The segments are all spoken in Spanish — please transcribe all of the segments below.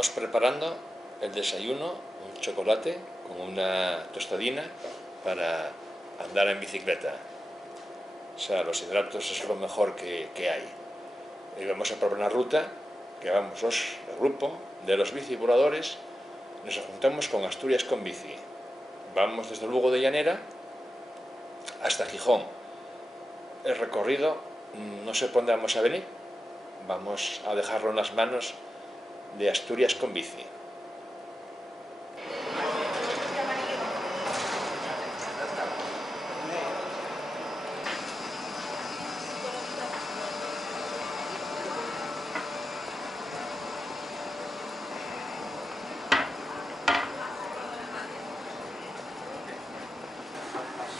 Estamos preparando el desayuno, un chocolate con una tostadina para andar en bicicleta. O sea, los hidratos es lo mejor que hay. Y vamos a probar una ruta que vamos el grupo de los bicivoladores, nos juntamos con Asturias con Bici. Vamos desde Lugo de Llanera hasta Gijón. El recorrido, no sé por dónde vamos a venir, vamos a dejarlo en las manos de Asturias con Bici.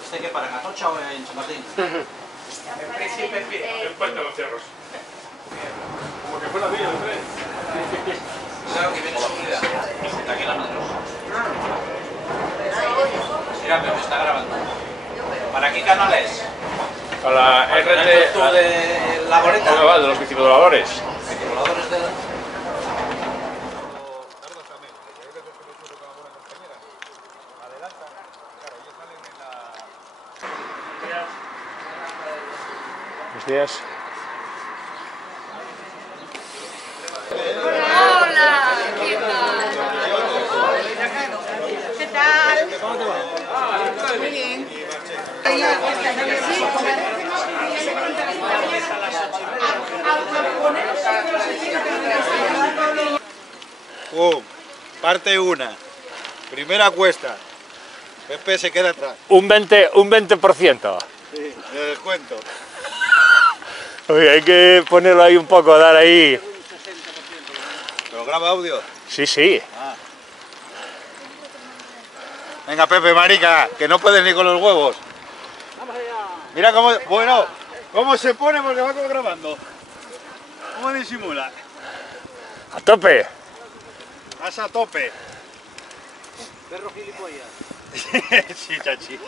¿Usted qué para en Atocha o en Chamartín? En principio en Puerto los Cerros. Como que fuera mío, ¿no crees? Claro que viene subida. Está aquí la Madros. Mira, pero me está grabando. ¿Para qué canal es? Para la RT de la Goreta. de los bicivoladores. Bicivoladores de la... Buenos días. Hola, ¿qué tal? ¿Qué tal? Muy bien. Parte 1. Primera cuesta. Pepe se queda atrás. Un 20%. Sí, le descuento. Oye, hay que ponerlo ahí un poco, dar ahí. ¿Pero graba audio? Sí, sí. Venga, Pepe, marica, que no puedes ni con los huevos. Mira cómo, bueno, cómo se pone porque va grabando. ¿Cómo disimula? A tope. Vas a tope. Perro gilipollas. Sí, chachi.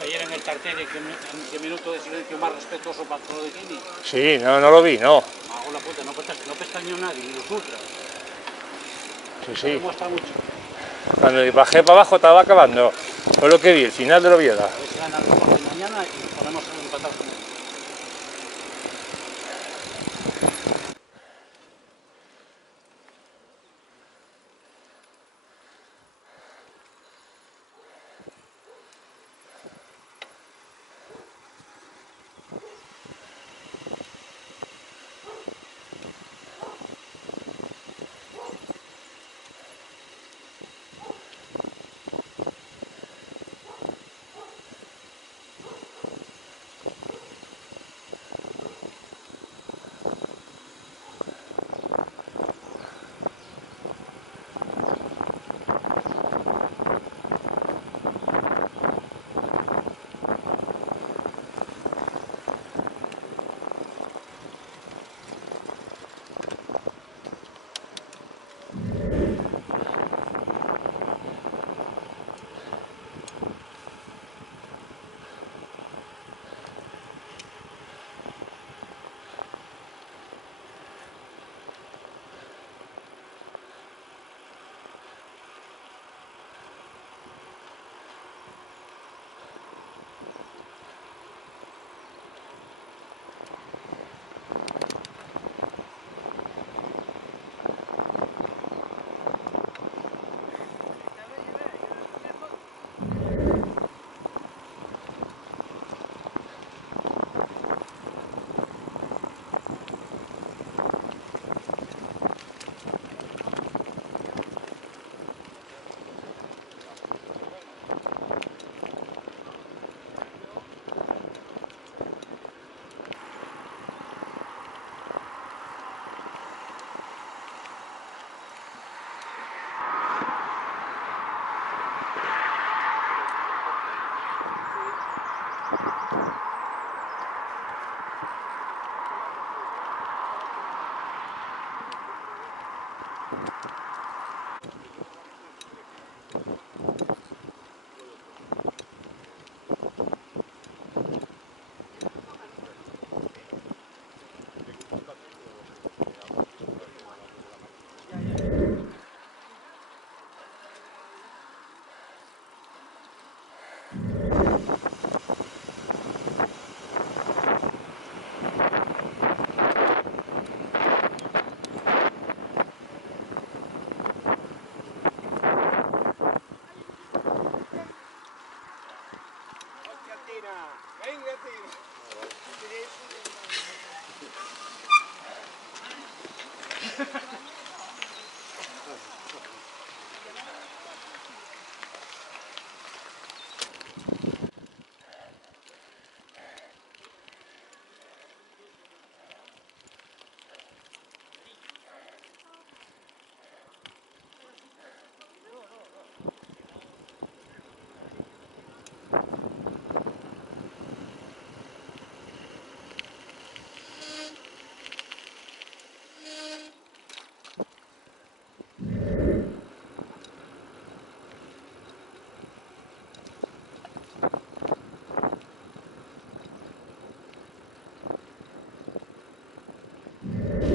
Ayer en el cartel de que minuto de silencio más respetuoso para todo de Kini. Sí, no lo vi, no. Hago la puta, no pestañeó nadie, ni los ultras. Sí, Me sí. muestra mucho. Cuando bajé para abajo estaba acabando. Fue lo que vi, el final de la Oviedo. A ver si gana el Deporte mañana y podemos empatar con él.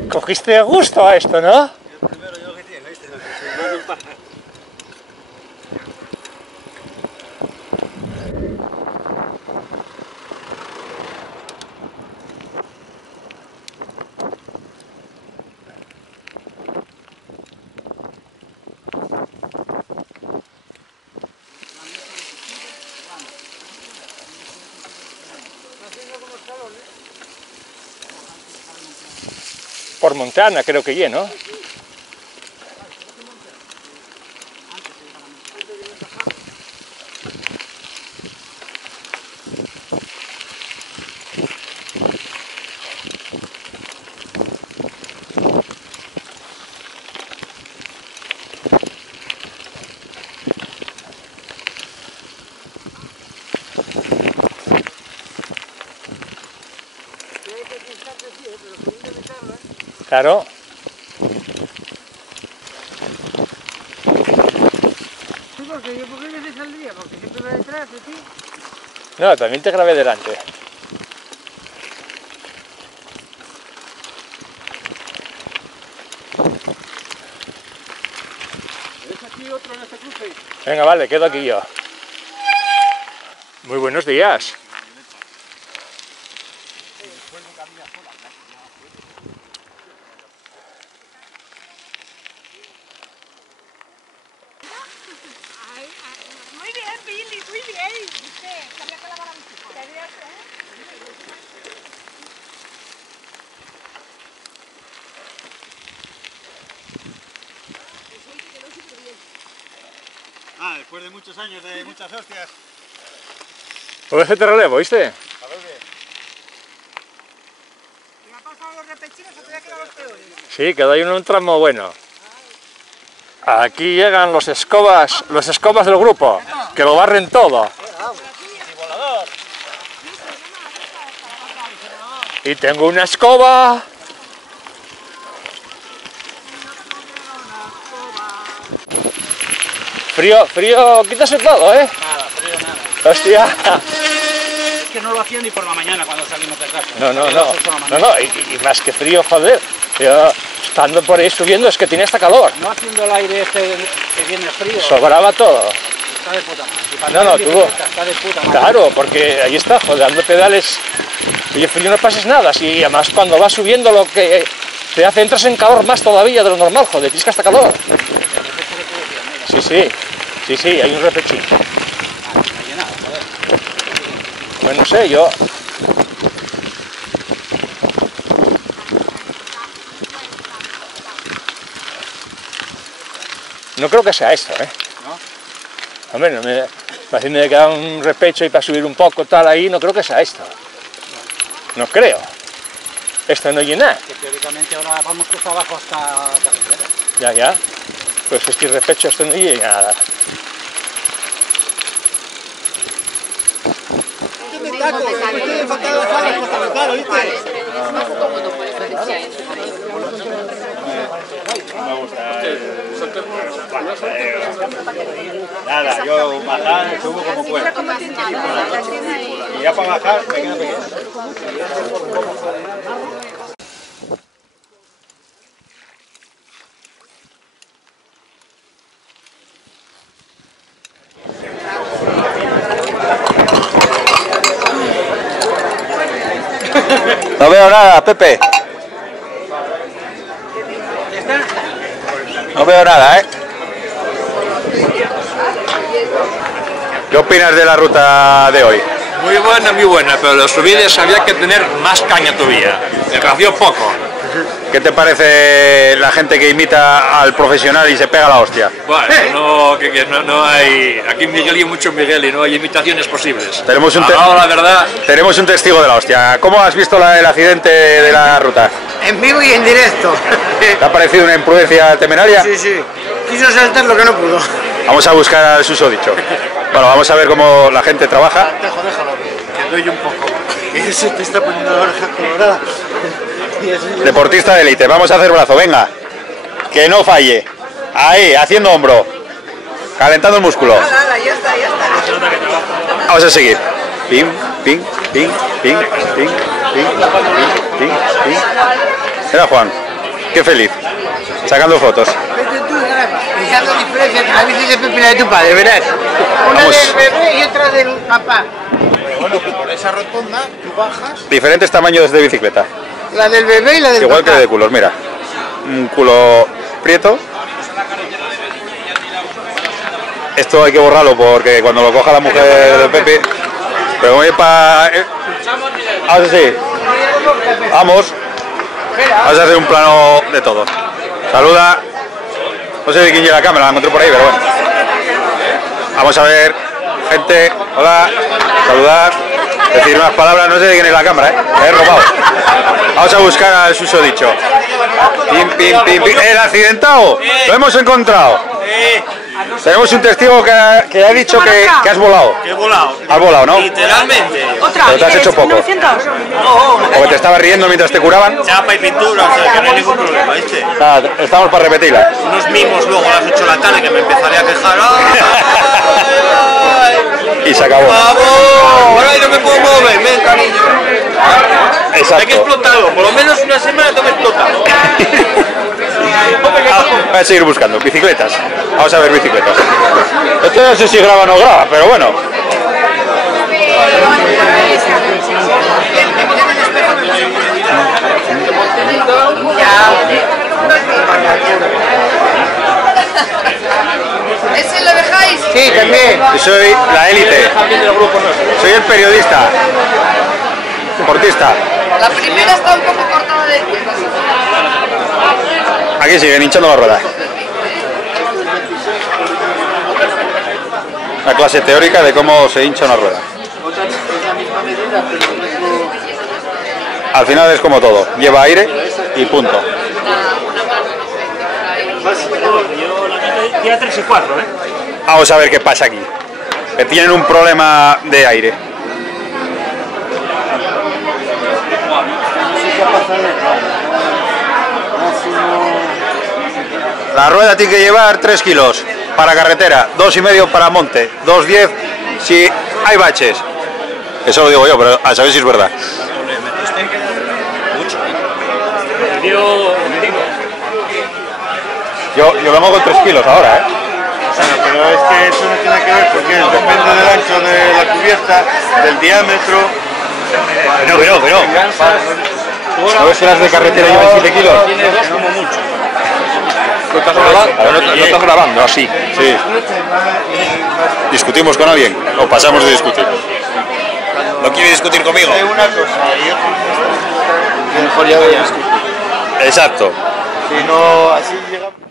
Cogiste gusto a esto, ¿no? El primero yo que tiene, ¿viste? Por Montana creo que lleno. Claro. Sí, porque yo, ¿por qué no se saldría? Porque siempre va detrás de ti. No, también te grabé delante. ¿Es aquí otro en este cruce? Venga, vale, quedo aquí yo. Muy buenos días. Muy bien, Billy, muy bien. ¿Viste? Sabía que la van a visitar. ¿Sabías, Ah, después de muchos años de muchas hostias. Pues te relevo, ¿viste? A ver qué. ¿Y ha pasado los repetidos o te voy a quedar los peores? Sí, quedó ahí en un tramo bueno. Aquí llegan los escobas del grupo, que lo barren todo. Y tengo una escoba. Frío, quítase todo, ¿eh? Nada, frío nada. Hostia. Es que no lo hacía ni por la mañana cuando salimos de casa. No, y más que frío, joder. Yo, estando por ahí subiendo, es que tenía hasta calor. No haciendo el aire este que viene frío. Sobraba todo. Está de puta madre. Y para No, andar en tuvo. bicicleta está de puta madre. Claro, porque ahí está, joder, dando pedales. Y el frío no pases nada. Si además cuando vas subiendo lo que te hace, entras en calor más todavía de lo normal, joder, tienes que hasta calor. Sí, hay un repechín. No hay llenado, joder. Pues no sé, yo... No creo que sea esto, ¿eh? ¿No? Hombre, parece que me queda un repecho y para subir un poco tal ahí, no creo que sea esto. No creo. Esto no llena. Que teóricamente ahora vamos costa abajo hasta Carretera. Ya. Pues este repecho, esto no llena nada. Me faltan las alas para calentar, ¿viste? Es más cómodo por eso decía eso. Me gusta. Nada, yo bajar, subo como puedo. Y ya para bajar me queda pequeño. No veo nada, Pepe. No veo nada, ¿eh? ¿Qué opinas de la ruta de hoy? Muy buena, pero los subides había que tener más caña todavía. Me pareció poco. ¿Qué te parece la gente que imita al profesional y se pega la hostia? Bueno, no hay... Aquí en Miguel hay mucho Miguel y no hay imitaciones posibles. Tenemos un, la verdad... tenemos un testigo de la hostia. ¿Cómo has visto el accidente de la ruta? En vivo y en directo. ¿Te ha parecido una imprudencia temeraria? Sí, sí. Quiso saltar lo que no pudo. Vamos a buscar al susodicho. Bueno, vamos a ver cómo la gente trabaja. Déjalo, que doy un poco. Que se te está poniendo la oreja colorada. Deportista de élite, vamos a hacer brazo, venga. Que no falle. Ahí, haciendo hombro. Calentando el músculo. Ya está. Vamos a seguir. Pim, pim, pim, pim, pim, pim, pim, pim. Mira Juan, qué feliz. Sacando fotos. Vete tú, fijando diferencia entre la bici de Pepe y la de tu padre, verás. Una Vamos. del bebé y otra del papá. Bueno, por esa rotonda tú bajas. Diferentes tamaños de bicicleta. La del bebé y la del Igual que papá. de culos, mira. Un culo prieto. Esto hay que borrarlo porque cuando lo coja la mujer de Pepe. Pero voy para. Ahora sí. Vamos. Vamos a hacer un plano de todo. Saluda. No sé de quién lleva la cámara, la encontré por ahí, pero bueno. Vamos a ver. Gente. Hola. Saludar. Decir unas palabras, no sé de quién es la cámara, he robado. Vamos a buscar al susodicho. Pim, pim, pim, pim. ¡El accidentado! Lo hemos encontrado. Tenemos un testigo que ha dicho que has volado. Que he volado. Has volado, ¿no? Literalmente. Pero te has hecho poco. Porque te estabas riendo mientras te curaban. Chapa y pintura, o sea que no hay ningún problema, ¿viste? Nada, estamos para repetirla. Unos mimos luego a las 8 de la tarde que me empezaré a quejar. Y se acabó. ¡Vamos! Ahora no me puedo mover, ven, cariño. Hay que Exacto. explotarlo, por lo menos una semana tengo que explotarlo. Voy a seguir buscando. Bicicletas. Vamos a ver bicicletas. Esto no sé si graba o no graba, pero bueno. ¿Ese lo dejáis? Sí, también. Yo soy la élite. Soy el periodista. Deportista. La primera está un poco cortada de tiempo. Aquí siguen hinchando la rueda. La clase teórica de cómo se hincha una rueda. Al final es como todo. Lleva aire y punto. Día 3 y 4, ¿eh? Vamos a ver qué pasa aquí. Que tienen un problema de aire. La rueda tiene que llevar 3 kilos para carretera, 2,5 para monte, 2,10 si hay baches. Eso lo digo yo, pero a saber si es verdad. Yo vengo con 3 kilos ahora, ¿eh? Pero es que eso no tiene que ver porque depende del ancho de la cubierta, del diámetro. No. ¿No ves que las de carretera llevan 7 kilos? ¿No estás grabando así? Sí. ¿Discutimos con alguien? ¿O pasamos de discutir? ¿No quiere discutir conmigo? Hay una cosa y otra. Exacto. Si no, así llegamos.